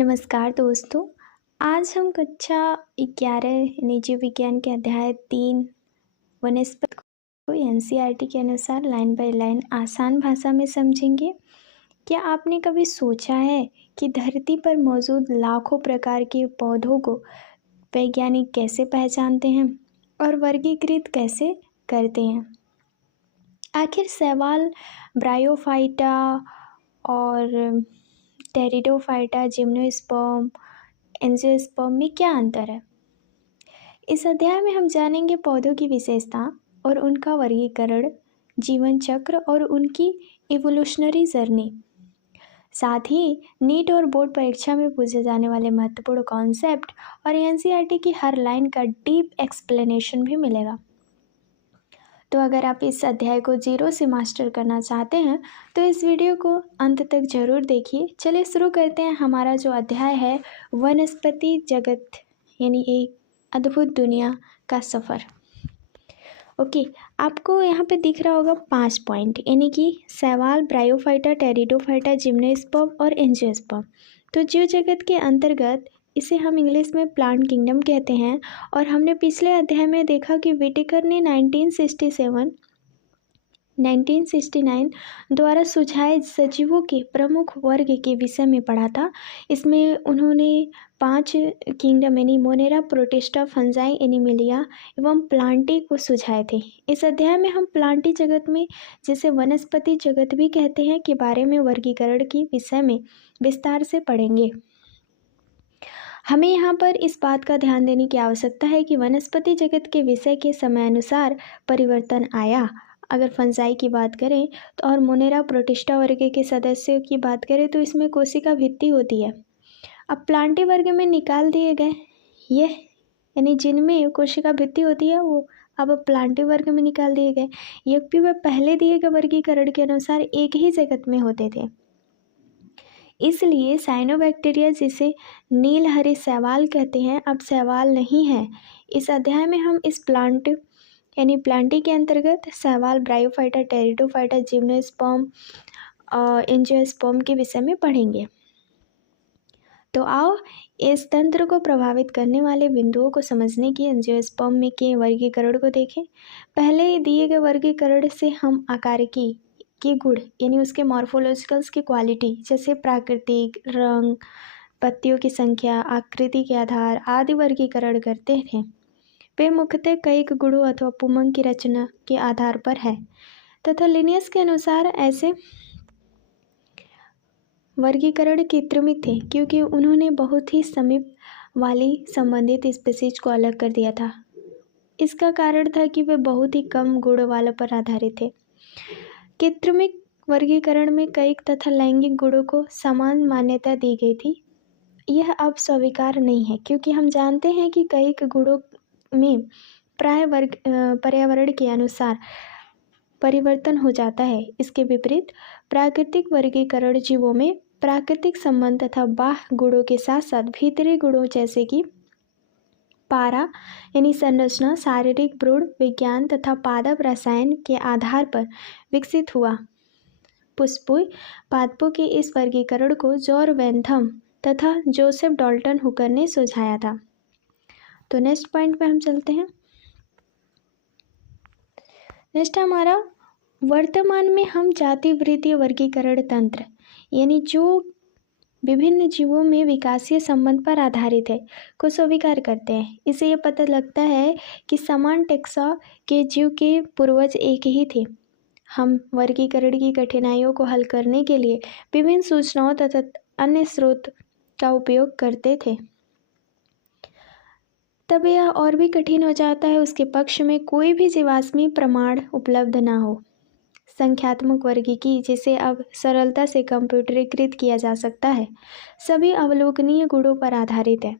नमस्कार दोस्तों। आज हम कक्षा 11 यानी जीव विज्ञान के अध्याय 3 वनस्पति को एनसीईआरटी के अनुसार लाइन बाय लाइन आसान भाषा में समझेंगे। क्या आपने कभी सोचा है कि धरती पर मौजूद लाखों प्रकार के पौधों को वैज्ञानिक कैसे पहचानते हैं और वर्गीकृत कैसे करते हैं? आखिर शैवाल, ब्रायोफाइटा और टेरिडोफाइटा, जिम्नोस्पर्म, एंजियोस्पर्म में क्या अंतर है? इस अध्याय में हम जानेंगे पौधों की विशेषता और उनका वर्गीकरण, जीवन चक्र और उनकी इवोल्यूशनरी जर्नी। साथ ही नीट और बोर्ड परीक्षा में पूछे जाने वाले महत्वपूर्ण कॉन्सेप्ट और एनसीईआरटी की हर लाइन का डीप एक्सप्लेनेशन भी मिलेगा। तो अगर आप इस अध्याय को जीरो से मास्टर करना चाहते हैं तो इस वीडियो को अंत तक जरूर देखिए। चलिए शुरू करते हैं हमारा जो अध्याय है, वनस्पति जगत यानी एक अद्भुत दुनिया का सफ़र। ओके, आपको यहाँ पे दिख रहा होगा 5 पॉइंट, यानी कि शैवाल, ब्रायोफाइटा, टेरिडोफाइटा, जिम्नोस्पर्म और एंजियोस्पर्म। तो जीव जगत के अंतर्गत इसे हम इंग्लिश में प्लांट किंगडम कहते हैं। और हमने पिछले अध्याय में देखा कि व्हिटेकर ने 1969 द्वारा सुझाए सजीवों के प्रमुख वर्ग के विषय में पढ़ा था। इसमें उन्होंने 5 किंगडम यानी मोनेरा, प्रोटिस्टा, फंजाई, एनिमिलिया एवं प्लांटी को सुझाए थे। इस अध्याय में हम प्लांटी जगत में, जिसे वनस्पति जगत भी कहते हैं, के बारे में वर्गीकरण के विषय में विस्तार से पढ़ेंगे। हमें यहाँ पर इस बात का ध्यान देने की आवश्यकता है कि वनस्पति जगत के विषय के समयानुसार परिवर्तन आया। अगर फंजाई की बात करें तो और मोनेरा, प्रोटिस्टा वर्ग के सदस्यों की बात करें तो इसमें कोशिका भित्ति होती है। अब प्लांटी वर्ग में निकाल दिए गए ये, यानी जिनमें कोशिका भित्ति होती है वो अब प्लांटी वर्ग में निकाल दिए गए। यद्यपि वह पहले दिए गए वर्गीकरण के अनुसार एक ही जगत में होते थे, इसलिए साइनोबैक्टीरिया, जिसे नीलहरी शैवाल कहते हैं, अब शैवाल नहीं है। इस अध्याय में हम इस प्लांट यानी प्लांटी के अंतर्गत शैवाल, ब्रायोफाइटा, टेरिडोफाइटा, जिम्नोस्पर्म, एंजियोस्पर्म के विषय में पढ़ेंगे। तो आओ इस तंत्र को प्रभावित करने वाले बिंदुओं को समझने की एंजियोस्पर्म में के वर्गीकरण को देखें। पहले दिए गए वर्गीकरण से हम आकारिकी के गुण यानी उसके मॉर्फोलॉजिकल्स की क्वालिटी, जैसे प्राकृतिक रंग, पत्तियों की संख्या, आकृति के आधार आदि वर्गीकरण करते थे। वे मुख्यतः कई गुणों अथवा पुमंग की रचना के आधार पर है तथा लिनियस के अनुसार ऐसे वर्गीकरण कृत्रिमिक थे, क्योंकि उन्होंने बहुत ही समीप वाली संबंधित स्पीशीज को अलग कर दिया था। इसका कारण था कि वे बहुत ही कम गुण वालों पर आधारित थे। कृत्रिमिक वर्गीकरण में कई तथा लैंगिक गुणों को समान मान्यता दी गई थी। यह अब स्वीकार नहीं है, क्योंकि हम जानते हैं कि कई गुणों में प्राय पर्यावरण के अनुसार परिवर्तन हो जाता है। इसके विपरीत प्राकृतिक वर्गीकरण जीवों में प्राकृतिक संबंध तथा बाह्य गुणों के साथ साथ भीतरी गुणों, जैसे कि पारा यानी संरचना, शारीरिक भ्रूण विज्ञान तथा पादप रसायन के आधार पर विकसित हुआ। पुष्पीय पादपों के इस वर्गीकरण को जॉर्ज वेंथम तथा जोसेफ डाल्टन हुकर ने सुझाया था। तो नेक्स्ट पॉइंट पे हम चलते हैं। नेक्स्ट हमारा वर्तमान में हम जाति वृद्धि वर्गीकरण तंत्र यानी जो विभिन्न जीवों में विकासीय संबंध पर आधारित है को स्वीकार करते हैं। इससे यह पता लगता है कि समान टैक्सा के जीव के पूर्वज एक ही थे। हम वर्गीकरण की कठिनाइयों को हल करने के लिए विभिन्न सूचनाओं तथा अन्य स्रोत का उपयोग करते थे। तब यह और भी कठिन हो जाता है उसके पक्ष में कोई भी जीवाश्मी प्रमाण उपलब्ध ना हो। संख्यात्मक वर्गीकी, जिसे अब सरलता से कंप्यूटरीकृत किया जा सकता है, सभी अवलोकनीय गुणों पर आधारित है।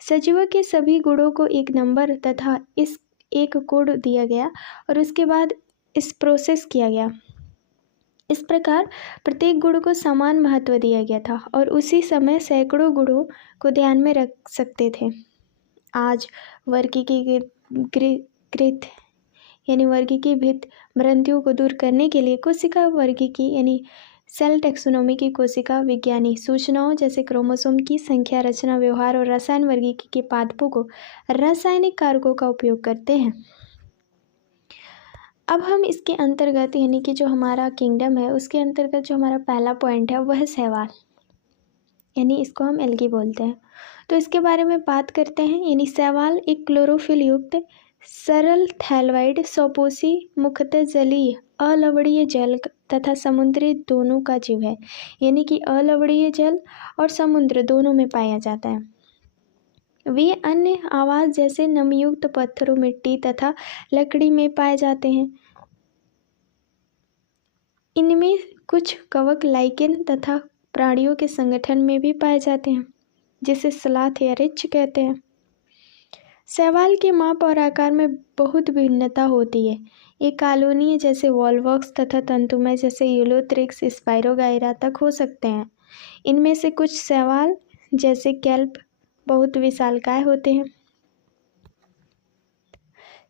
सजीवों के सभी गुणों को एक नंबर तथा इस एक कोड दिया गया और उसके बाद इस प्रोसेस किया गया। इस प्रकार प्रत्येक गुण को समान महत्व दिया गया था और उसी समय सैकड़ों गुणों को ध्यान में रख सकते थे। आज वर्गीकृत यानी वर्गीकृत भ्रांतियों को दूर करने के लिए कोशिका वर्गीकी यानी सेल टेक्सोनोमी की कोशिका विज्ञानी सूचनाओं जैसे क्रोमोसोम की संख्या, रचना, व्यवहार और रसायन वर्गीकरण के पादपों को रासायनिक कारकों का उपयोग करते हैं। अब हम इसके अंतर्गत यानी कि जो हमारा किंगडम है उसके अंतर्गत जो हमारा पहला पॉइंट है वह है शैवाल, यानी इसको हम एल्गी बोलते हैं। तो इसके बारे में बात करते हैं। यानी शैवाल एक क्लोरोफिल युक्त सरल थैलवाइड स्वपोषी मुख्यतः जलीय अलवणीय जल तथा समुद्री दोनों का जीव है। यानी कि अलवणीय जल और समुद्र दोनों में पाया जाता है। वे अन्य आवास जैसे नमयुक्त पत्थरों, मिट्टी तथा लकड़ी में पाए जाते हैं। इनमें कुछ कवक लाइकेन तथा प्राणियों के संगठन में भी पाए जाते हैं, जिसे स्लॉथ या रिच कहते हैं। शैवाल के माप और आकार में बहुत भिन्नता होती है। ये कॉलोनी जैसे वॉलवॉक्स तथा तंतुमय जैसे यूलोथ्रिक्स, स्पाइरोगाइरा तक हो सकते हैं। इनमें से कुछ शैवाल जैसे केल्प बहुत विशालकाय होते हैं।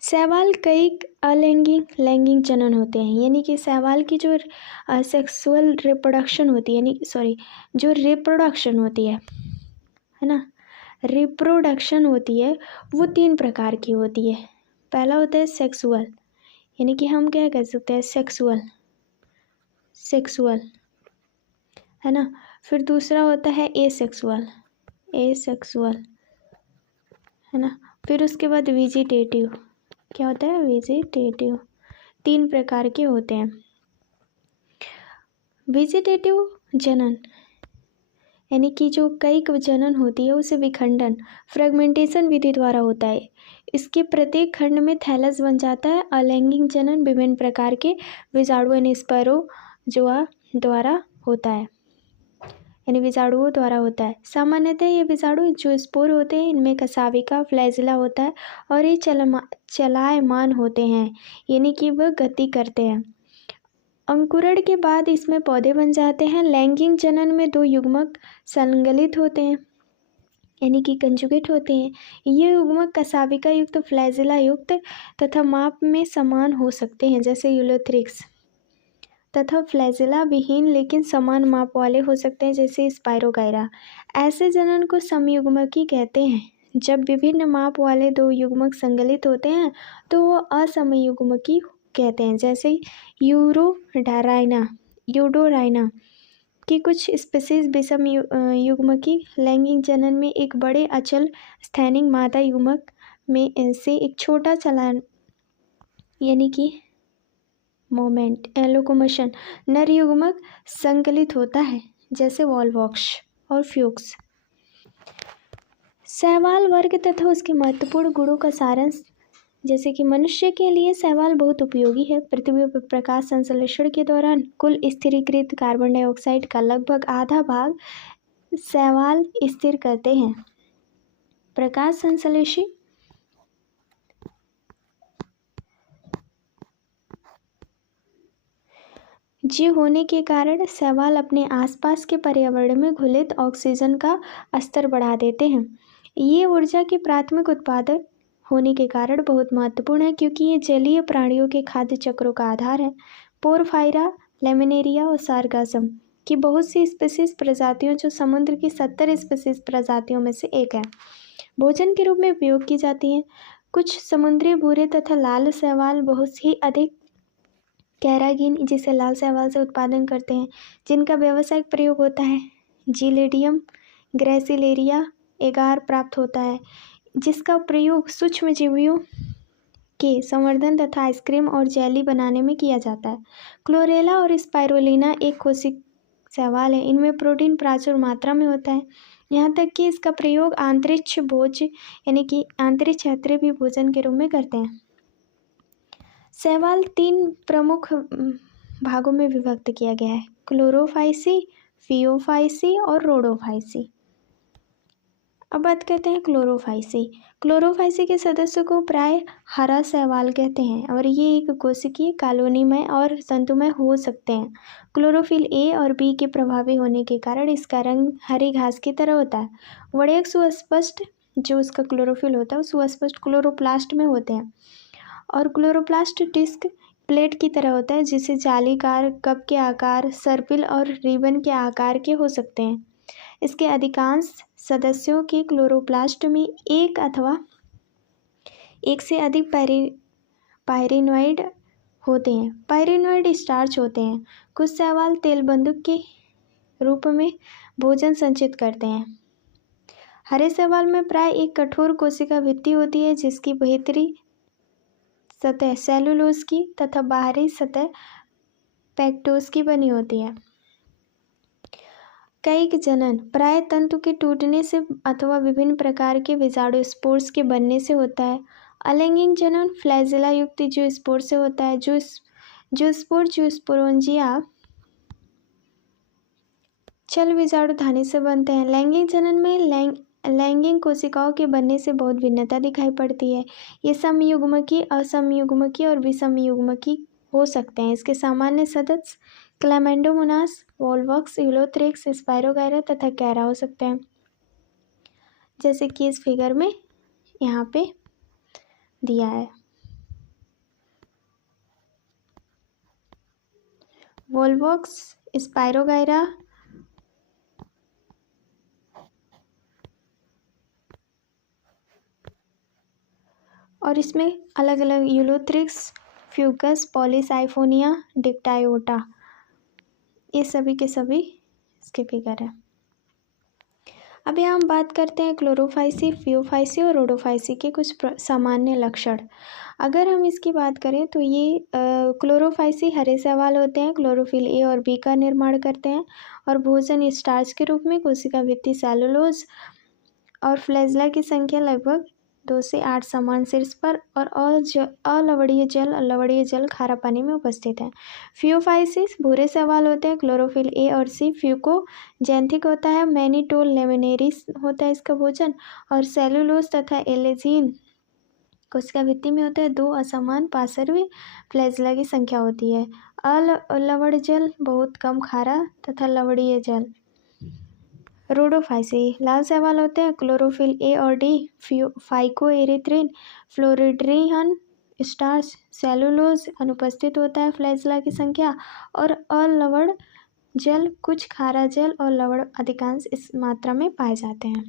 शैवाल कई अलैंगिक लैंगिक जनन होते हैं। यानी कि शैवाल की जो सेक्सुअल रिप्रोडक्शन होती है, जो रिप्रोडक्शन होती है ना, रिप्रोडक्शन होती है वो 3 प्रकार की होती है। पहला होता है सेक्सुअल, यानी कि हम क्या कह सकते हैं, सेक्सुअल है ना। फिर दूसरा होता है एसेक्सुअल है ना। फिर उसके बाद वेजिटेटिव, क्या होता है, वेजिटेटिव। 3 प्रकार के होते हैं। वेजिटेटिव जनन यानी कि जो कई जनन होती है उसे विखंडन फ्रेगमेंटेशन विधि द्वारा होता है। इसके प्रत्येक खंड में थैलस बन जाता है। अलैंगिक जनन विभिन्न प्रकार के विजाणु यानी स्पैरोजोआ द्वारा होता है, यानी विजाणुओं द्वारा होता है। सामान्यतः ये विजाणु जो स्पोर होते हैं इनमें कसाविका फ्लैजिला होता है और ये चलायमान होते हैं, यानी कि वह गति करते हैं। अंकुरण के बाद इसमें पौधे बन जाते हैं। लैंगिक जनन में 2 युग्मक संगलित होते हैं, यानी कि कंजुगेट होते हैं। ये युग्मक कसाविका युक्त, फ्लैजिला युक्त तथा माप में समान हो सकते हैं, जैसे यूलोथ्रिक्स, तथा फ्लैजिला विहीन लेकिन समान माप वाले हो सकते हैं, जैसे स्पाइरोगाइरा। ऐसे जनन को समयुग्मकी कहते हैं। जब विभिन्न माप वाले 2 युग्मक संगलित होते हैं तो वो असमयुग्मकी कहते हैं, जैसे यूडोराइना की कुछ स्पीसीज विषम युग्मकी लैंगिक जनन में एक बड़े अचल स्थैनिक मादा युग्मक में से एक छोटा चलन यानी कि लोकोमोशन नर युग्मक संकलित होता है, जैसे वॉलवॉक्स और फ्यूक्स। शैवाल वर्ग तथा उसके महत्वपूर्ण गुणों का सारांश, जैसे कि मनुष्य के लिए शैवाल बहुत उपयोगी है। पृथ्वी पर प्रकाश संश्लेषण के दौरान कुल स्थिरीकृत कार्बन डाइऑक्साइड का लगभग आधा भाग शैवाल स्थिर करते हैं। प्रकाश संश्लेषी जीव होने के कारण शैवाल अपने आसपास के पर्यावरण में घुलित ऑक्सीजन का स्तर बढ़ा देते हैं। ये ऊर्जा के प्राथमिक उत्पादक होने के कारण बहुत महत्वपूर्ण है, क्योंकि ये जलीय प्राणियों के खाद्य चक्रों का आधार है। पोरफायरा, लेमिनेरिया और सारगासम की बहुत सी स्पीसीज प्रजातियों, जो समुद्र की 70 स्पीसीज प्रजातियों में से एक है, भोजन के रूप में उपयोग की जाती हैं। कुछ समुद्री भूरे तथा लाल शैवाल बहुत ही अधिक कैरागिन, जिसे लाल शैवाल से उत्पादन करते हैं, जिनका व्यावसायिक प्रयोग होता है। जिलेडियम ग्रेसिलेरिया एगार प्राप्त होता है, जिसका प्रयोग सूक्ष्मजीवियों के संवर्धन तथा आइसक्रीम और जेली बनाने में किया जाता है। क्लोरेला और स्पाइरोलिना एक कोशिक शैवाल है। इनमें प्रोटीन प्रचुर मात्रा में होता है, यहाँ तक कि इसका प्रयोग आंतरिक्ष भोज यानी कि आंतरिक्ष यात्री भी भोजन के रूप में करते हैं। शैवाल 3 प्रमुख भागों में विभक्त किया गया है, क्लोरोफाइसी, फियोफाइसी और रोडोफाइसी। अब बात करते हैं क्लोरोफाइसी। क्लोरोफाइसी के सदस्यों को प्राय हरा शैवाल कहते हैं और ये एक कोशिकीय, कॉलोनीमय और तंतुमय हो सकते हैं। क्लोरोफिल ए और बी के प्रभावी होने के कारण इसका रंग हरी घास की तरह होता है। वड़ेक सुस्पष्ट, जो उसका क्लोरोफिल होता है, सुस्पष्ट क्लोरोप्लास्ट में होते हैं और क्लोरोप्लास्ट डिस्क प्लेट की तरह होता है, जिसे जालीकार, कप के आकार, सर्पिल और रिबन के आकार के हो सकते हैं। इसके अधिकांश सदस्यों के क्लोरोप्लास्ट में एक अथवा एक से अधिक पायरेनोइड होते हैं। पायरेनोइड स्टार्च होते हैं। कुछ शैवाल तेल बंदूक के रूप में भोजन संचित करते हैं। हरे शैवाल में प्राय एक कठोर कोशिका भित्ति होती है, जिसकी भीतरी सतह सेलुलोज की तथा बाहरी सतह पेक्टोस की बनी होती है। कैइक जनन प्राय तंतु के टूटने से अथवा विभिन्न प्रकार के विजाणु स्पोर्स के बनने से होता है। अलैंगिक जनन फ्लैजेला युक्त जो स्पोर से होता है। जो स्पोर जो स्पोरोंजिया चल विजाणु धानी से बनते हैं। लैंगिक जनन में लैंगिक कोशिकाओं के बनने से बहुत भिन्नता दिखाई पड़ती है। ये समयुग्मकी, असमयुग्मकी और विषमयुग्मकी हो सकते हैं। इसके सामान्य सदस्य क्लैमाइडोमोनास, वोल्वॉक्स, यूलोथ्रिक्स, स्पाइरोगाइरा तथा कैरा हो सकते हैं, जैसे कि इस फिगर में यहाँ पे दिया है। वोल्वॉक्स, स्पाइरोगाइरा और इसमें अलग अलग यूलोथ्रिक्स, फ्यूकस, पॉलीसाइफोनिया, डिक्टायोटा, ये सभी के सभी इसके फिगर है। अब यहाँ हम बात करते हैं क्लोरोफाइसी, फियोफाइसी और रोडोफाइसी के कुछ सामान्य लक्षण। अगर हम इसकी बात करें तो ये क्लोरोफाइसी हरे शैवाल होते हैं। क्लोरोफिल ए और बी का निर्माण करते हैं और भोजन स्टार्च के रूप में कोशिका भित्ति सेलुलोज और फ्लैजेला की संख्या लगभग 2 से 8 समान शीर्ष पर और अलवणीय जल खारा पानी में उपस्थित है। फियोफाइसिस भूरे शैवाल होते हैं। क्लोरोफिल ए और सी, फ्यूको जैंथिक होता है। मैनीटोल लेमिनेरिस होता है इसका भोजन, और सेलुलोज तथा एलेजीन कोशिका भित्ति में होता है। 2 असमान पार्श्वीय फ्लैजेला की संख्या होती है। अलवण जल बहुत कम खारा तथा लवणीय जल। रोडोफाइसी लाल शैवाल होते हैं। क्लोरोफिल ए और डी, फाइकोएरिथ्रिन, फ्लोरिड्रिन स्टार्च, सेलुलोज अनुपस्थित होता है। फ्लैजेला की संख्या और अलवण जल, कुछ खारा जल और लवण अधिकांश इस मात्रा में पाए जाते हैं।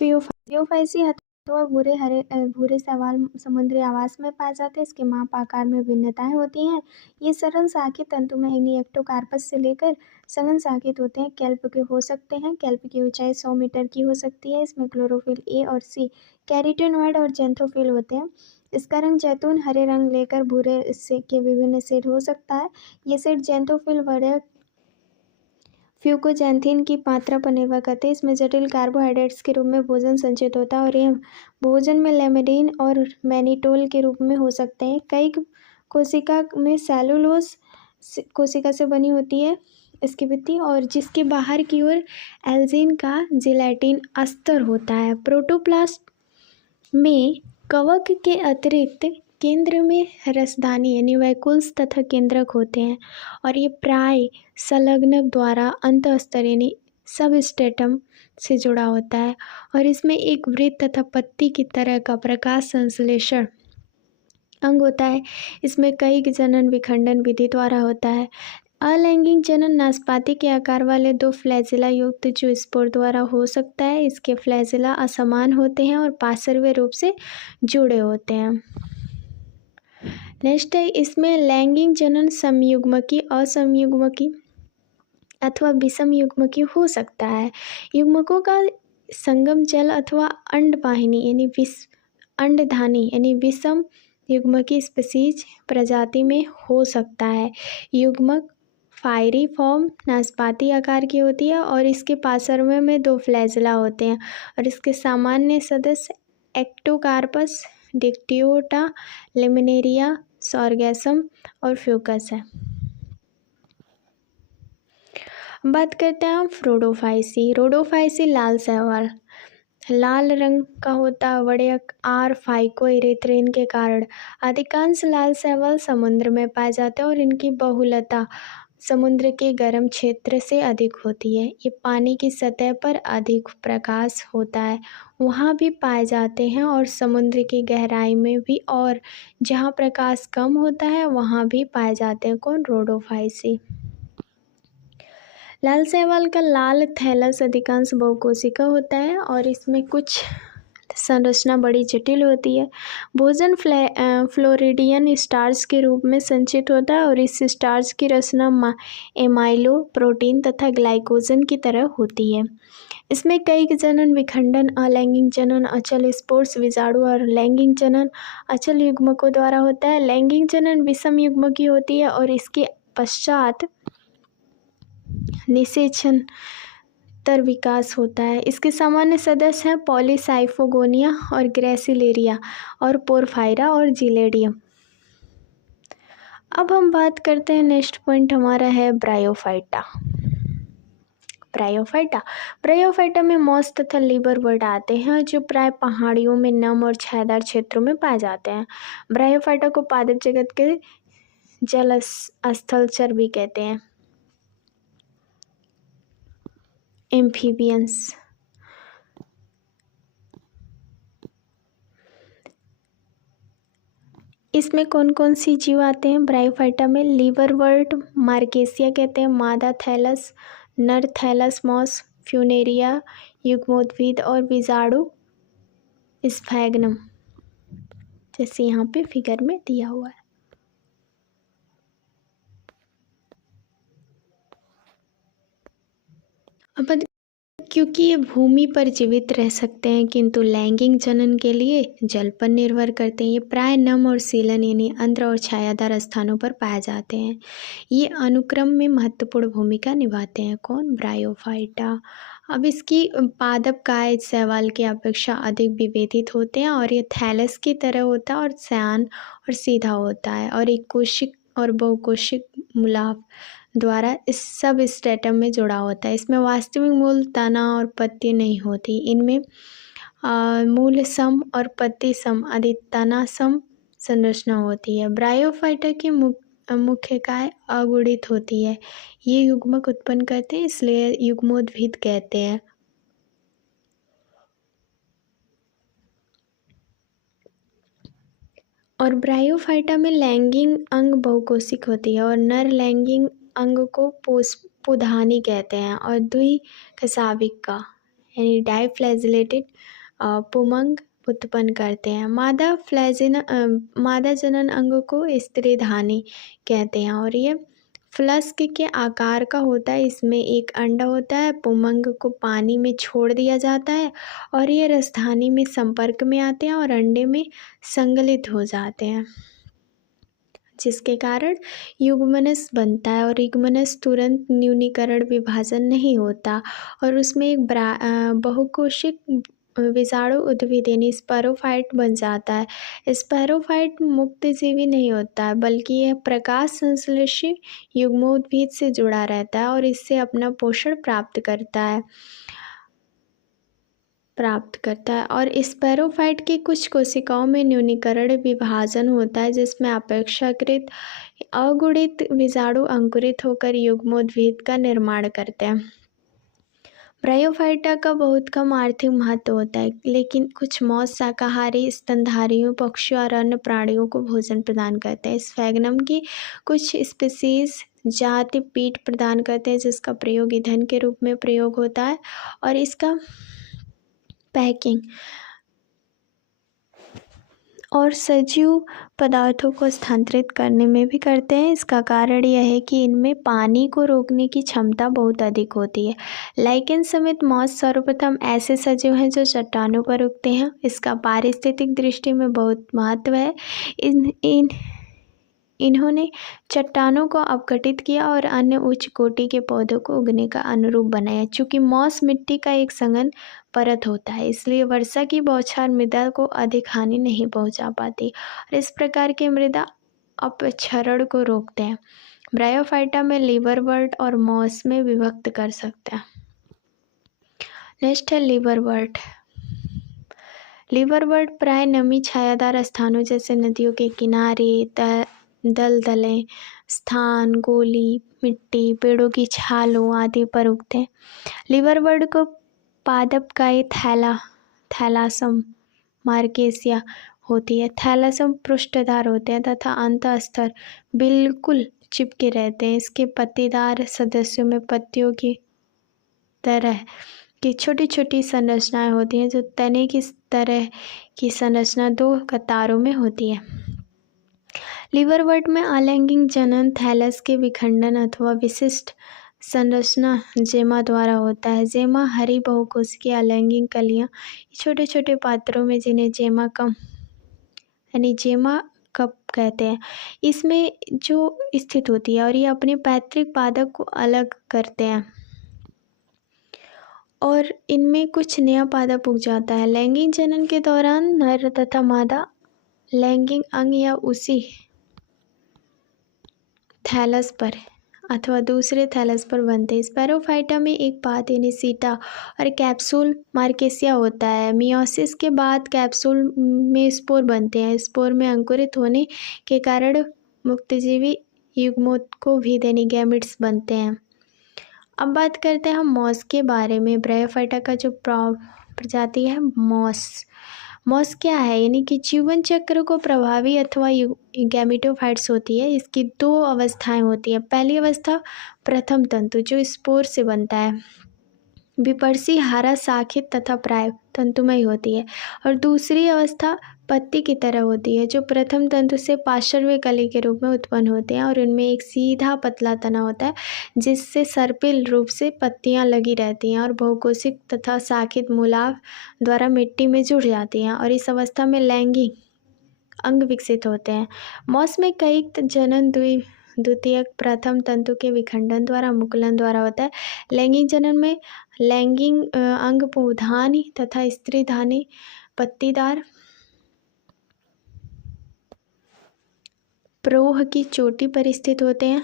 फियोफाइसी अथवा भूरे शैवाल समुद्री आवास में पाए जाते हैं। इसके माप आकार में भिन्नताएं होती हैं। ये सरल शाखित तंतु में एक्टोकार्पस से लेकर सघन शाखित होते हैं। केल्प के हो सकते हैं। केल्प की ऊंचाई 100 मीटर की हो सकती है। इसमें क्लोरोफिल ए और सी, कैरोटीनॉइड और जैंथोफिल होते हैं। इसका रंग जैतून हरे रंग लेकर भूरे से के विभिन्न शेड हो सकता है। ये शेड जैंथोफिल वलय फ्यूकोजैंथिन की मात्रा पर निर्भर करते हैं। इसमें जटिल कार्बोहाइड्रेट्स के रूप में भोजन संचित होता है और यह भोजन में लेमिनिन और मैनीटोल के रूप में हो सकते हैं। कई कोशिका में सेलुलोज कोशिका से बनी होती है इसकी भित्ति, और जिसके बाहर की ओर एल्जीन का जिलेटिन अस्तर होता है। प्रोटोप्लास्ट में कवक के अतिरिक्त केंद्र में रसदानी यानी वैकुल्स तथा केंद्रक होते हैं और ये प्राय संलग्नक द्वारा अंतःस्तर यानी सबस्ट्रेटम से जुड़ा होता है और इसमें एक वृत्त तथा पत्ती की तरह का प्रकाश संश्लेषण अंग होता है। इसमें कई जनन विखंडन विधि द्वारा होता है। अलैंगिक जनन नाशपाती के आकार वाले 2 फ्लैजेला युक्त जो स्पोर द्वारा हो सकता है। इसके फ्लैजेला असमान होते हैं और पार्श्वीय रूप से जुड़े होते हैं। नेक्स्ट है, इसमें लैंगिक जनन समयुग्मकी, असमयुग्मकी अथवा विषमयुग्मकी हो सकता है। युग्मकों का संगम जल अथवा अंडवाहिनी यानी अंडधानी यानी विषम युग्मकी स्पीशीज प्रजाति में हो सकता है। युग्मक फायरी फॉर्म नाशपाती आकार की होती है और इसके पार्श्व में 2 फ्लैजेला होते हैं और इसके सामान्य सदस्य एक्टोकार्पस, डिक्टियोटा, लेमिनेरिया, सॉर्गैसम और फ्यूकस है। बात करते हैं हम रोडोफाइसी। रोडोफाइसी लाल शैवाल लाल रंग का होता है वड़यक आर फाइकोएरिथ्रिन के कारण। अधिकांश लाल शैवाल समुद्र में पाए जाते हैं और इनकी बहुलता समुद्र के गर्म क्षेत्र से अधिक होती है। ये पानी की सतह पर अधिक प्रकाश होता है वहाँ भी पाए जाते हैं, और समुद्र की गहराई में भी, और जहाँ प्रकाश कम होता है वहाँ भी पाए जाते हैं। कौन? रोडोफाइसी। लाल शैवाल का लाल थैलस अधिकांश बहुकोशिका होता है और इसमें कुछ संरचना बड़ी जटिल होती है। भोजन फ्लोरिडियन स्टार्च के रूप में संचित होता है और इस स्टार्च की रचना एमाइलो प्रोटीन तथा ग्लाइकोजन की तरह होती है। इसमें कई जनन विखंडन, अलैंगिक जनन, अचल स्पोर्स विजाणु और लैंगिक जनन अचल युग्मकों द्वारा होता है। लैंगिक जनन विषम युग्म की होती है और इसके पश्चात निषेचन तर विकास होता है। इसके सामान्य सदस्य हैं पॉलीसाइफोगोनिया और ग्रेसिलेरिया और पोरफायरा और जिलेडियम। अब हम बात करते हैं, नेक्स्ट पॉइंट हमारा है ब्रायोफाइटा। ब्रायोफाइटा में मॉस तथा लिवरवर्ट आते हैं जो प्राय पहाड़ियों में नम और छायादार क्षेत्रों में पाए जाते हैं। ब्रायोफाइटा को पादप जगत के जल स्थलचर भी कहते हैं। एम्फीबियंस। इसमें कौन कौन सी जीव आते हैं ब्रायोफाइटा में? लिवरवर्ट, मार्केसिया कहते हैं, मादा थैलस, नर थैलस मॉस, फ्यूनेरिया युग्मोद्भिद और विजाणु स्फैग्नम, जैसे यहाँ पे फिगर में दिया हुआ है। अब क्योंकि ये भूमि पर जीवित रह सकते हैं किंतु लैंगिक जनन के लिए जल पर निर्भर करते हैं। ये प्राय नम और सीलन यानी आर्द्र और छायादार स्थानों पर पाए जाते हैं। ये अनुक्रम में महत्वपूर्ण भूमिका निभाते हैं। कौन? ब्रायोफाइटा। अब इसकी पादप काय शैवाल की अपेक्षा अधिक विभेदित होते हैं और ये थैलस की तरह होता है और श्यान और सीधा होता है और एक कोशिक और बहुकोशिक मूलाभ द्वारा इस सब स्ट्रेटम में जुड़ा होता है। इसमें वास्तविक मूल, तना और पत्ती नहीं होती। इनमें मूल सम और पत्ती सम आदि तना सम संरचना होती है। ब्रायोफाइटा की मुख्य काय अगुणित होती है। ये युग्मक उत्पन्न करते हैं इसलिए युग्मोद्भिद कहते हैं। और ब्रायोफाइटा में लैंगिक अंग बहुकोशिक होती है और नर लैंगिक अंग को पुधानी कहते हैं और द्विकशाविक का यानी डाइफ्लैजिलेटेड पुमंग उत्पन्न करते हैं। मादा जनन अंग को स्त्रीधानी कहते हैं और ये फ्लस्क के आकार का होता है। इसमें एक अंडा होता है, पुमंग को पानी में छोड़ दिया जाता है और ये रसधानी में संपर्क में आते हैं और अंडे में संगलित हो जाते हैं, जिसके कारण युग्मनस बनता है और युग्मनस तुरंत न्यूनीकरण विभाजन नहीं होता और उसमें एक बहुकोशिक विषाणु उद्भिद यानी स्पैरोफाइट बन जाता है। स्पैरोफाइट मुक्तजीवी नहीं होता है बल्कि यह प्रकाश संश्लेषी युग्मोद्भिद से जुड़ा रहता है और इससे अपना पोषण प्राप्त करता है और स्पैरोफाइट की कुछ कोशिकाओं में न्यूनीकरण विभाजन होता है जिसमें अपेक्षाकृत अगुणित विषाणु अंकुरित होकर युग्मोद्भिद का निर्माण करते हैं। ब्रायोफाइटा का बहुत कम आर्थिक महत्व होता है, लेकिन कुछ मौस शाकाहारी स्तनधारियों, पक्षियों और अन्य प्राणियों को भोजन प्रदान करते हैं। स्फैग्नम की कुछ स्पीसीज जाति पीठ प्रदान करते हैं जिसका प्रयोग ईंधन के रूप में प्रयोग होता है और इसका पैकिंग और सजीव पदार्थों को स्थानांतरित करने में भी करते हैं। इसका कारण यह है कि इनमें पानी को रोकने की क्षमता बहुत अधिक होती है। लाइकेन समेत मॉस सर्वप्रथम ऐसे सजीव हैं जो चट्टानों पर उगते हैं। इसका पारिस्थितिक दृष्टि में बहुत महत्व है। इन्होंने चट्टानों को अपघटित किया और अन्य उच्च कोटि के पौधों को उगने का अनुरूप बनाया। चूँकि मॉस मिट्टी का एक सघन परत होता है इसलिए वर्षा की बौछार मृदा को अधिक हानि नहीं पहुंचा पाती और इस प्रकार की मृदा अपक्षरण को रोकते हैं। ब्रायोफाइटा में लिवरवर्ट और मॉस में विभक्त कर सकते हैं। नेक्स्ट है लिवरवर्ट। लिवरवर्ट प्राय नमी छायादार स्थानों जैसे नदियों के किनारे, दलदलें, स्थान, गोली, मिट्टी, पेड़ों की छालों आदि पर उगते हैं। लिवरवर्ड को पादप का ये थैलासम मार्केसिया होती है। थैलासम पृष्ठधार होते हैं तथा अंतःस्तर बिल्कुल चिपके रहते हैं। इसके पत्तीदार सदस्यों में पत्तियों की तरह की छोटी छोटी संरचनाएं होती हैं, जो तने की तरह की संरचना 2 कतारों में होती है। लिवरवर्ट में अलैंगिक जनन थैलस के विखंडन अथवा विशिष्ट संरचना जेमा द्वारा होता है। जेमा हरी बहुकोशिकीय अलैंगिक कलियां छोटे छोटे पात्रों में, जिन्हें जेमा कप कहते हैं, इसमें जो स्थित होती है और ये अपने पैतृक पादप को अलग करते हैं और इनमें कुछ नया पादप उग जाता है। लैंगिक जनन के दौरान नर तथा मादा लैंगिक अंग या उसी थैलस पर अथवा दूसरे थैलस पर बनते हैं। स्पैरोफाइटा में एक पाद यानी सीटा और कैप्सूल मार्केसिया होता है। मियोसिस के बाद कैप्सूल में स्पोर बनते हैं। स्पोर में अंकुरित होने के कारण मुक्तजीवी युग्मोत्कोभिद यानी गैमेट्स बनते हैं। अब बात करते हैं हम मॉस के बारे में। ब्रायोफाइटा का जो प्रजाति है मॉस क्या है, यानी कि जीवन चक्र को प्रभावी अथवा गैमेटोफाइट्स होती है। इसकी 2 अवस्थाएं होती है। पहली अवस्था प्रथम तंतु जो स्पोर से बनता है, विपर्सी हरा शाखित तथा प्राय तंतुमय होती है, और दूसरी अवस्था पत्ती की तरह होती है जो प्रथम तंतु से पार्श्व कली के रूप में उत्पन्न होते हैं और इनमें एक सीधा पतला तना होता है जिससे सर्पिल रूप से पत्तियां लगी रहती हैं और बहुकोशिक तथा शाखित मूलाभ द्वारा मिट्टी में जुड़ जाती हैं और इस अवस्था में लैंगिक अंग विकसित होते हैं। मॉस में कई जनन द्वितीयक प्रथम तंतु के विखंडन द्वारा मुकुलन द्वारा होता है। लैंगिक जनन में लैंगिक अंग पुंधानी तथा स्त्रीधानी पत्तीदार प्रोह की चोटी पर स्थित होते हैं।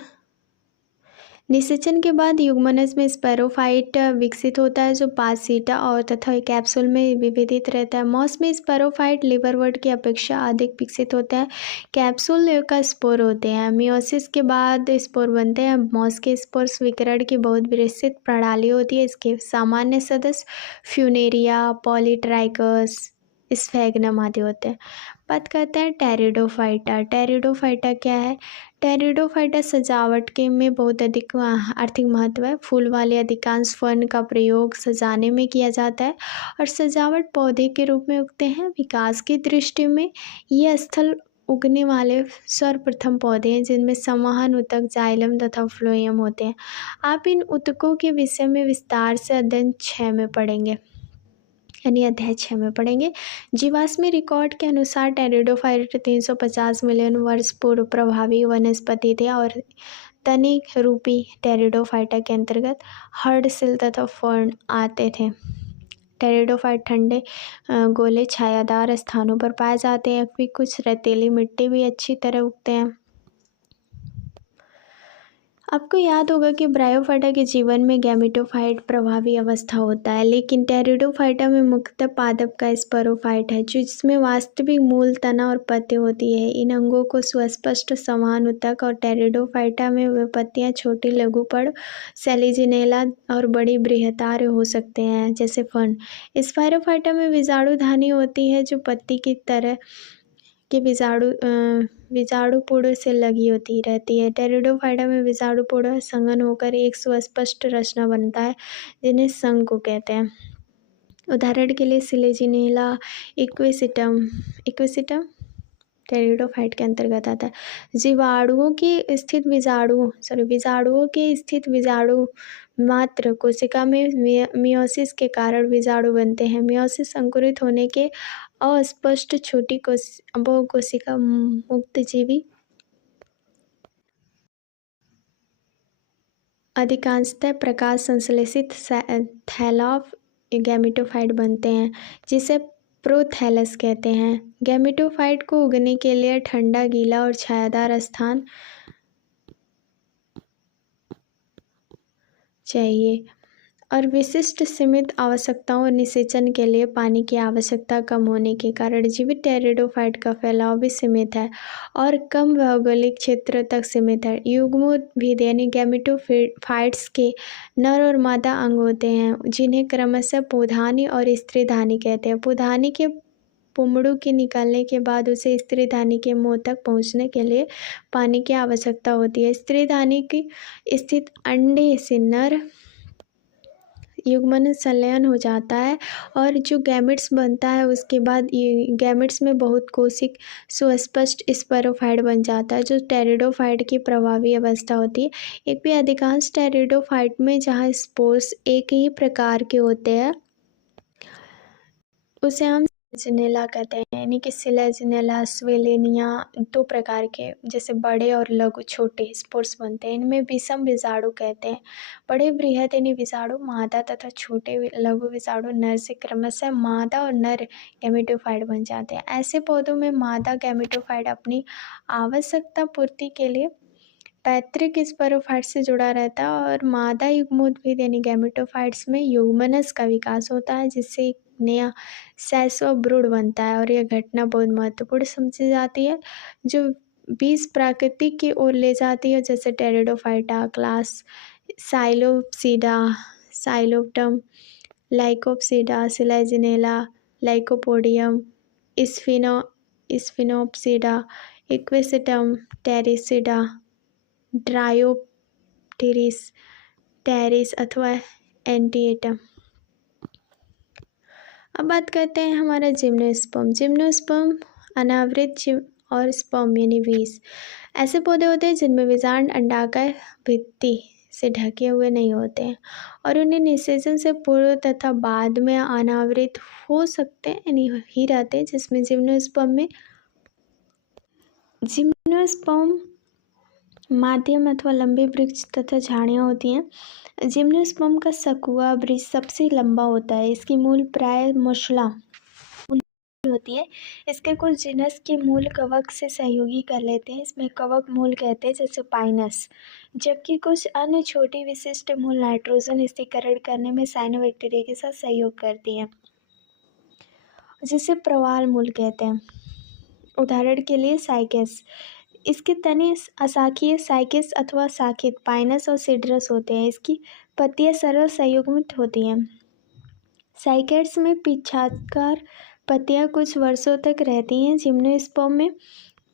निषेचन के बाद युग्मनज में स्पैरोफाइट विकसित होता है जो 5 सीटा और तथा कैप्सूल में विभेदित रहता है। मॉस में स्पैरोफाइट लिवरवर्ट की अपेक्षा अधिक विकसित होता है। कैप्सूल का स्पोर होते हैं। मियोसिस के बाद स्पोर बनते हैं। मॉस के स्पोर विकिरण की बहुत विस्तृत प्रणाली होती है। इसके सामान्य सदस्य फ्यूनेरिया, पॉलीट्राइकस, स्फैग्नम आदि होते हैं। बात करते हैं टेरिडोफाइटा। टेरिडोफाइटा क्या है? टेरिडोफाइटा सजावट के में बहुत अधिक आर्थिक महत्व है। फूल वाले अधिकांश फर्न का प्रयोग सजाने में किया जाता है और सजावट पौधे के रूप में उगते हैं। विकास की दृष्टि में ये स्थल उगने वाले सर्वप्रथम पौधे हैं जिनमें संवहन ऊतक, जाइलम तथा फ्लोएम होते हैं। आप इन ऊतकों के विषय में विस्तार से अध्ययन 6 में पढ़ेंगे, यानी अध्याय 6 में पढ़ेंगे। जीवाश्मी रिकॉर्ड के अनुसार टेरिडोफाइट 350 मिलियन वर्ष पूर्व प्रभावी वनस्पति थे और तने रूपी टेरिडोफाइटा के अंतर्गत हर्ड सिल तथा फर्न आते थे। टेरिडोफाइट ठंडे गोले छायादार स्थानों पर पाए जाते हैं। भी कुछ रेतीली मिट्टी भी अच्छी तरह उगते हैं। आपको याद होगा कि ब्रायोफाइटा के जीवन में गैमेटोफाइट प्रभावी अवस्था होता है, लेकिन टेरिडोफाइटा में मुख्यतः पादप का स्पोरोफाइट है जिसमें वास्तविक मूल, तना और पत्ती होती है। इन अंगों को सुस्पष्ट संवहन ऊतक और टेरिडोफाइटा में वे पत्तियां छोटी, लघुपड़, सेलिजिनेला और बड़ी बृहदाकार हो सकते हैं जैसे फर्न। स्पायरोफाइटा में बीजाणुधानी होती है जो पत्ती की तरह के बीजाणुपुड़ से लगी होती रहती है। टेरिडोफाइटा में बीजाणुपुड़ संघन होकर एक सुस्पष्ट रचना बनता है जिन्हें संघ को कहते हैं। उदाहरण के लिए सिलेजिनेला इक्वेसिटम टेरिडोफाइट के अंतर्गत आता है। बीजाणुओं के स्थित बीजाणु मात्र कोशिका में मियोसिस के कारण बीजाणु बनते हैं। मियोसिस अंकुरित होने के अस्पष्ट छोटी बहुकोशिका मुक्तजीवी अधिकांशतः प्रकाश संश्लेषित थैलाफ गैमेटोफाइट बनते हैं जिसे प्रोथैलस कहते हैं। गैमेटोफाइट को उगने के लिए ठंडा, गीला और छायादार स्थान चाहिए और विशिष्ट सीमित आवश्यकताओं और निषेचन के लिए पानी की आवश्यकता कम होने के कारण जीवित टेरिडोफाइट का फैलाव भी सीमित है और कम भौगोलिक क्षेत्र तक सीमित है। युग्मोद्भिद यानी गैमेटोफाइट्स के नर और मादा अंग होते हैं जिन्हें क्रमशः पौधानी और स्त्रीधानी कहते हैं। पौधानी के पुमड़ू के निकलने के बाद उसे स्त्रीधानी के मुंह तक पहुंचने के लिए पानी की आवश्यकता होती है। स्त्रीधानी की स्थित अंडे से नर युग्मन संलयन हो जाता है और जो गैमेट्स बनता है उसके बाद ये गैमेट्स में बहुत कोशिक सुस्पष्ट स्पोरोफाइट बन जाता है जो टेरिडोफाइट की प्रभावी अवस्था होती है। एक भी अधिकांश टेरिडोफाइट में जहाँ स्पोर्स एक ही प्रकार के होते हैं उसे हम सिलेजिनेला कहते हैं, यानी कि सिलेजिनेला स्वेलेनिया दो प्रकार के जैसे बड़े और लघु छोटे स्पोर्स बनते हैं। इनमें विषम विषाणु कहते हैं। बड़े बृहद यानी विषाणु मादा तथा छोटे लघु विषाणु नर से क्रमशः मादा और नर गैमेटोफाइट बन जाते हैं। ऐसे पौधों में मादा गैमेटोफाइट अपनी आवश्यकता पूर्ति के लिए पैतृक स्पोरोफाइट से जुड़ा रहता है और मादा युग्मोद्भिद यानी गैमेटोफाइट्स में युग्मनस का विकास होता है जिससे एक नया शैशव भ्रूण बनता है और यह घटना बहुत महत्वपूर्ण समझी जाती है जो बीज प्रकृति की ओर ले जाती है, जैसे Pteridophyta class Psilopsida, Psilotum, Lycopsida, Selaginella, Lycopodium, Sphenopsida, Equisetum, Pteropsida, Dryopteris, Pteris अथवा एंटिएटम। अब बात करते हैं हमारा जिम्नोस्पर्म। जिम्नोस्पर्म अनावृत और स्पर्म यानी बीज ऐसे पौधे होते हैं जिनमें बीजांड अंडाकार भित्ति से ढके हुए नहीं होते हैं और उन्हें निषेचन से पूर्व तथा बाद में अनावृत हो सकते हैं यानी ही रहते हैं, जिसमें जिम्नोस्पर्म माध्यम अथवा लंबे वृक्ष तथा झाड़ियाँ होती हैं। जिम्नोस्पर्म का सकुआ वृक्ष सबसे लंबा होता है। इसकी मूल प्राय मौसला होती है। इसके कुछ जीनस के मूल कवक से सहयोगी कर लेते हैं, इसमें कवक मूल कहते हैं जैसे पाइनस, जबकि कुछ अन्य छोटी विशिष्ट मूल नाइट्रोजन स्थिरीकरण करने में साइनोबैक्टीरिया के साथ सहयोग करती हैं जिसे प्रवाल मूल कहते हैं। उदाहरण के लिए साइकेस, इसके तने अशाखीय साइकेस अथवा शाखित पाइनस और सीडरस होते हैं। इसकी पत्तियां सरल संयुग्मित होती हैं। साइकेट्स में पिच्छाकार पत्तियां कुछ वर्षों तक रहती हैं। जिम्नोस्पर्म में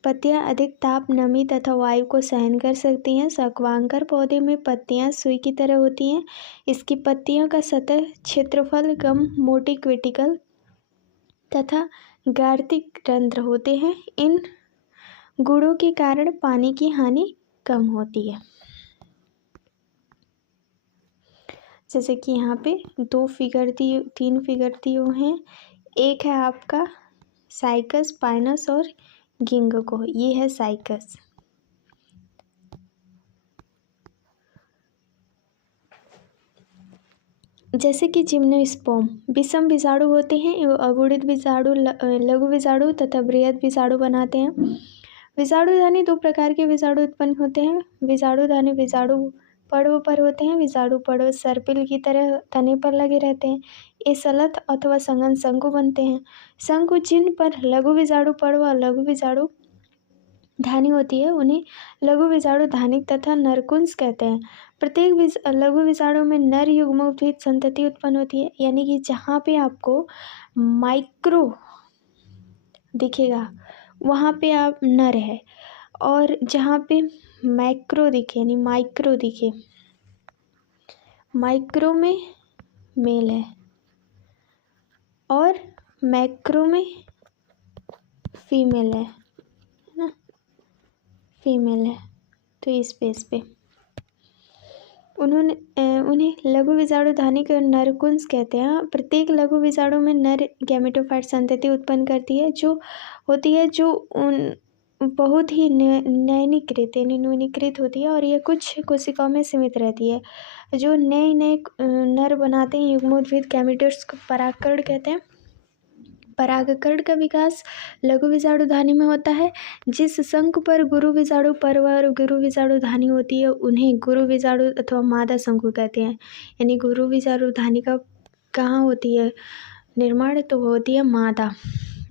पत्तियां अधिक ताप, नमी तथा वायु को सहन कर सकती हैं। शंखवाकर पौधे में पत्तियां सुई की तरह होती हैं। इसकी पत्तियों का सतह क्षेत्रफल कम, मोटी क्यूटिकल तथा गार्तिक रंध्र होते हैं। इन गुणों के कारण पानी की हानि कम होती है। जैसे कि यहाँ पे तीन फिगर दिए हैं। एक है आपका साइकस, पाइनस और गिंगको। ये है साइकस। जैसे कि जिम्नोस्पर्म विषम विषाणु होते हैं। अगुणित विषाणु, लघु विषाणु तथा बृहद विषाणु बनाते हैं। विषाणुधानी दो प्रकार के विषाणु उत्पन्न होते हैं। विषाणुधानी विषाणु पड़व पर होते हैं। विषाणु पड़व सर्पिल की तरह तने पर लगे रहते हैं। ये सलथ अथवा संघन शंकु बनते हैं। शंकु जिन पर लघु विषाणु पड़व और लघु विषाणु धानी होती है उन्हें लघु विषाणु धानिक तथा नरकुंज कहते हैं। प्रत्येक लघु विषाणु में नर युग्मोद्भिद संतति उत्पन्न होती है, यानी कि जहाँ पे आपको माइक्रो दिखेगा वहाँ पे आप नर है और जहाँ पे मैक्रो दिखे यानी माइक्रो दिखे, माइक्रो में मेल है और मैक्रो में फीमेल है ना, फीमेल है। तो इस पेज पे उन्हें लघु विषाणु धानिक और नरकुंज कहते हैं। प्रत्येक लघु विषाणु में नर गैमेटोफाइट संतति उत्पन्न करती है जो बहुत ही न्यूनीकृत होती है और यह कुछ कोशिकाओं में सीमित रहती है। जो नए नए नर बनाते हैं युग्मोद्भिद गैमेट्स को परागकण कहते हैं। परागकण का विकास लघु विषाणुधानी में होता है। जिस शंकु पर गुरु विषाणु पर्व और गुरु विषाणुधानी होती है उन्हें गुरु विषाणु अथवा मादा शंकु कहते हैं। यानी गुरु विषाणुधानी का कहाँ होती है निर्माण, तो होती है मादा।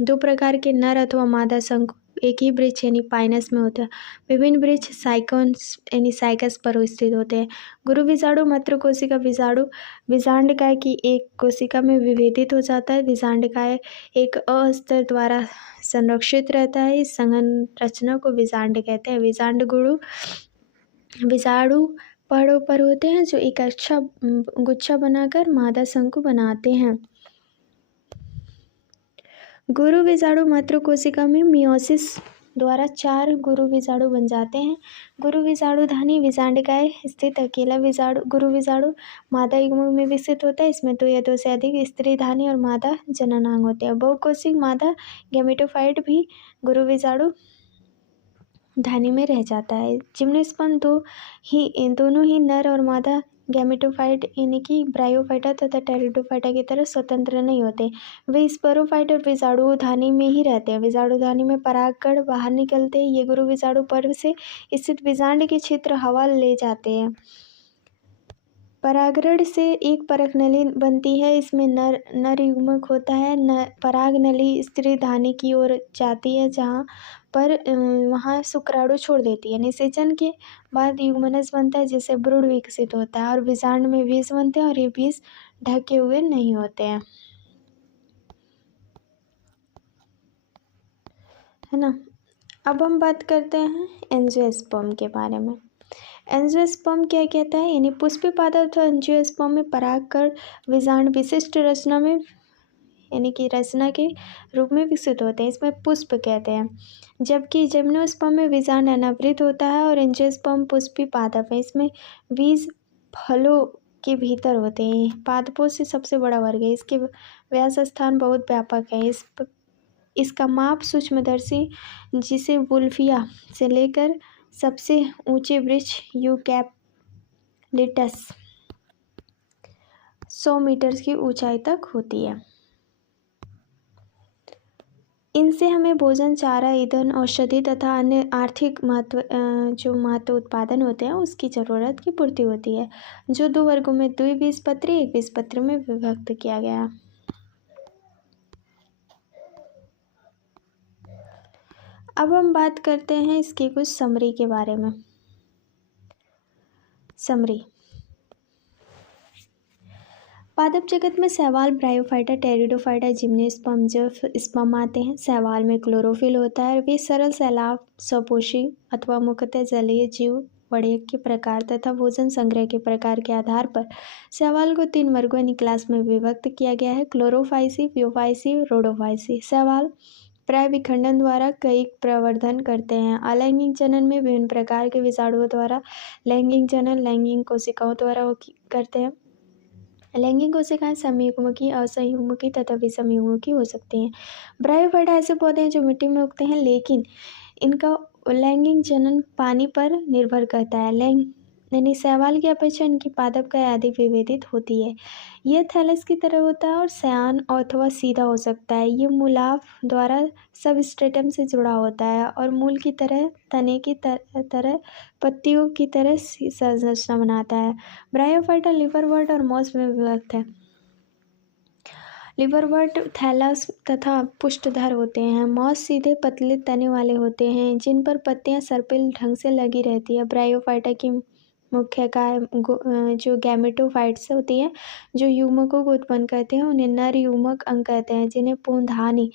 दो प्रकार के नर अथवा मादा शंकु एक ही वृक्ष यानी पाइनस में होता है। विभिन्न वृक्ष साइकॉन्स यानी साइकस पर स्थित होते हैं। गुरु विषाणु मातृ कोशिका विषाणु विषांडकाय की एक कोशिका में विभेदित हो जाता है। विषांडकाय एक अस्तर द्वारा संरक्षित रहता है। इस संरचना को विषांड कहते हैं। विषांड विषाणु पड़ों पर होते हैं जो एक अच्छा गुच्छा बनाकर मादा शंकु बनाते हैं। गुरु विषाणु मातृ कोशिका में मियोसिस द्वारा 4 गुरु विषाणु बन जाते हैं। गुरु विषाणुधानी विषांडकाय स्थित अकेला गुरु विषाणु मादा युग्म में विकसित होता है। इसमें 2 या 2 से अधिक स्त्रीधानी और मादा जननांग होते हैं। बहुकोशिक मादा गैमेटोफाइट भी गुरु विषाणु धानी में रह जाता है। जिम्नोस्पर्म दोनों ही नर और मादा गैमेटोफाइट यानी कि ब्रायोफाइटा तथा टेरिडोफाइटा की तरह स्वतंत्र नहीं होते। वे स्पोरोफाइट और विषाणुधानी में ही रहते हैं। विषाणुधानी में परागकण बाहर निकलते हैं। ये गुरु विषाणु पर्व से स्थित विषांड के क्षेत्र हवा ले जाते हैं। परागण से एक परक नली बनती है। इसमें नर युग्मक होता है। पराग नली स्त्रीधानी की ओर जाती है जहाँ पर वहाँ शुक्राणु छोड़ देती है। निषेचन के बाद युग्मनज बनता है जिससे भ्रूण विकसित होता है और विषाणु में बीज बनते हैं और ये बीज ढके हुए नहीं होते हैं, है ना। अब हम बात करते हैं एंजियोस्पर्म के बारे में। एंजियोस्पर्म क्या कहता है, यानी पुष्पीय पादप अथवा एंजियोस्पर्म में परागकण विषाणु विशिष्ट रचना में यानी कि रचना के रूप में विकसित होते हैं। इसमें पुष्प कहते हैं। जबकि जिम्नोस्पर्म में विषाणु अनावृत होता है और एंजियोस्पर्म पुष्पीय पादप है। इसमें बीज फलों के भीतर होते हैं। पादपों से सबसे बड़ा वर्ग है। इसके व्यास स्थान बहुत व्यापक है। इसका माप सूक्ष्मदर्शी जिसे वुल्फिया से लेकर सबसे ऊंचे वृक्ष यूकैलिप्टस 100 मीटर की ऊंचाई तक होती है। इनसे हमें भोजन, चारा, ईंधन, औषधि तथा अन्य आर्थिक महत्व उत्पादन होते हैं उसकी ज़रूरत की पूर्ति होती है। जो 2 वर्गों में द्विबीजपत्री एक बीजपत्री में विभक्त किया गया। अब हम बात करते हैं इसकी कुछ समरी के बारे में। समरी, पादप जगत में शैवाल, ब्रायोफाइटा, टेरिडोफाइटा, जिम्नोस्पर्म, स्पर्म आते हैं। शैवाल में क्लोरोफिल होता है। वे सरल सैलाब, स्वपोषी अथवा मुख्यतः जलीय जीव, वड़ेक के प्रकार तथा भोजन संग्रह के प्रकार के आधार पर शैवाल को 3 वर्गों यानी क्लास में विभक्त किया गया है। Chlorophyceae, Phaeophyceae, Rhodophyceae. शैवाल प्राय विखंडन द्वारा कई प्रवर्धन करते हैं। अलैंगिक जनन में विभिन्न प्रकार के विषाणुओं द्वारा लैंगिक जनन लैंगिक कोशिकाओं द्वारा करते हैं। लैंगिक कोशिकाएं समयुग्मकी, असंयुग्मकी तथा विषमयुग्मकी हो सकती हैं। ब्रायोफाइटा ऐसे पौधे हैं जो मिट्टी में उगते हैं लेकिन इनका लैंगिक जनन पानी पर निर्भर करता है। यानी शैवाल की अपेक्षा इनकी पादप काया अधिक विभेदित होती है। यह थैलस की तरह होता है और शयान अथवा सीधा हो सकता है। ये मूलाभ द्वारा सबस्ट्रेटम से जुड़ा होता है और मूल की तरह, तने की तरह, पत्तियों की तरह संरचना बनाता है। ब्रायोफाइटा लिवरवर्ट और मॉस में विभक्त है। लिवरवर्ट थैलस तथा पुष्टधर होते हैं। मॉस सीधे पतले तने वाले होते हैं जिन पर पत्तियां सर्पिल ढंग से लगी रहती है। ब्रायोफाइटा की मुख्य काय जो गैमेटोफाइट्स होती हैं जो युग्मकों को उत्पन्न करते हैं उन्हें नर युग्मक अंग कहते हैं जिन्हें पुंधानी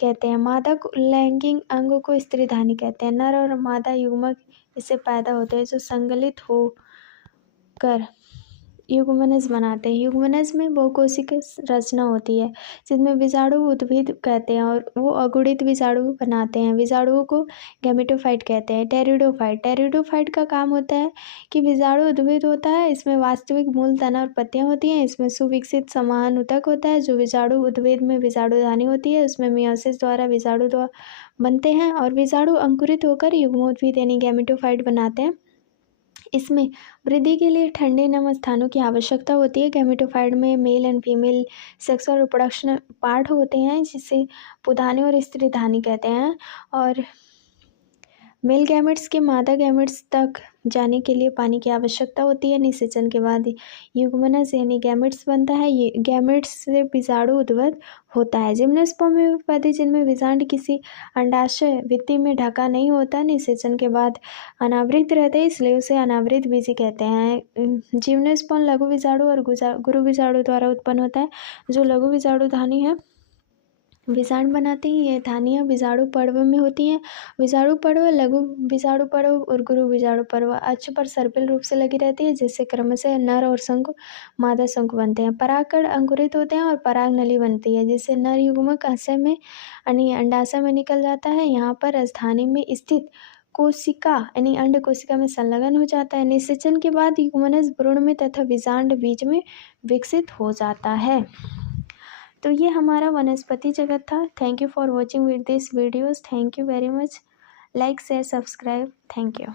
कहते हैं। मादा लैंगिक अंग को स्त्रीधानी कहते हैं। नर और मादा युग्मक इससे पैदा होते हैं जो संगलित होकर युग्मनज बनाते हैं। युग्मनज में बहुकोशिक रचना होती है जिसमें विषाणु उद्भिद कहते हैं और वो अगुणित विषाणु बनाते हैं। विषाणुओं को गैमेटोफाइट कहते हैं। टेरिडोफाइट का काम होता है कि विषाणु उद्भिद होता है। इसमें वास्तविक मूल, तना और पत्तियां होती हैं। इसमें सुविकसित समान ऊतक होता है। जो विषाणु उद्भिद में विषाणुधानी होती है उसमें मियोसिस द्वारा विषाणु बनते हैं और विषाणु अंकुरित होकर युग्मोद्भिद यानी गैमेटोफाइट बनाते हैं। इसमें वृद्धि के लिए ठंडे नम स्थानों की आवश्यकता होती है। गैमेटोफाइट में male and female sexual reproduction part होते हैं, जिसे पुधानी और स्त्रीधानी कहते हैं। और मेल गैमेट्स के मादा गैमेट्स तक जाने के लिए पानी की आवश्यकता होती है। निषेचन के बाद युग्मनज यानी गैमेट्स बनता है। ये गैमेट्स से बीजाणु उद्भव होता है। जिम्नोस्पर्म में उत्पत्ति, जिनमें बीजांड किसी अंडाशय भित्ति में ढका नहीं होता, निषेचन के बाद अनावृत रहते हैं, इसलिए उसे अनावृत बीजी कहते हैं। जिम्नोस्पर्म लघु बीजाणु और गुरु बीजाणु द्वारा उत्पन्न होता है। जो लघु बीजाणु धानी है बीजांड बनाती हैं। ये धानियाँ बीजाणु पर्व में होती हैं। बीजाणु पर्व, लघु बीजाणु पर्व और गुरु बीजाणु पर्व अक्ष पर सर्पिल रूप से लगी रहती है, जिससे क्रमशः नर और शंकु मादा शंकु बनते हैं। परागकण अंकुरित होते हैं और पराग नली बनती है, जिससे नर युग्मक आशय में यानी अंडाशय में निकल जाता है। यहाँ पर राजधानी में स्थित कोशिका यानी अंड कोशिका में संलग्न हो जाता है। निषेचन के बाद युग्मनज भ्रूण में तथा बीजांड बीज में विकसित हो जाता है। तो ये हमारा वनस्पति जगत था। Thank you for watching with this videos. Thank you very much. Like share subscribe. Thank you.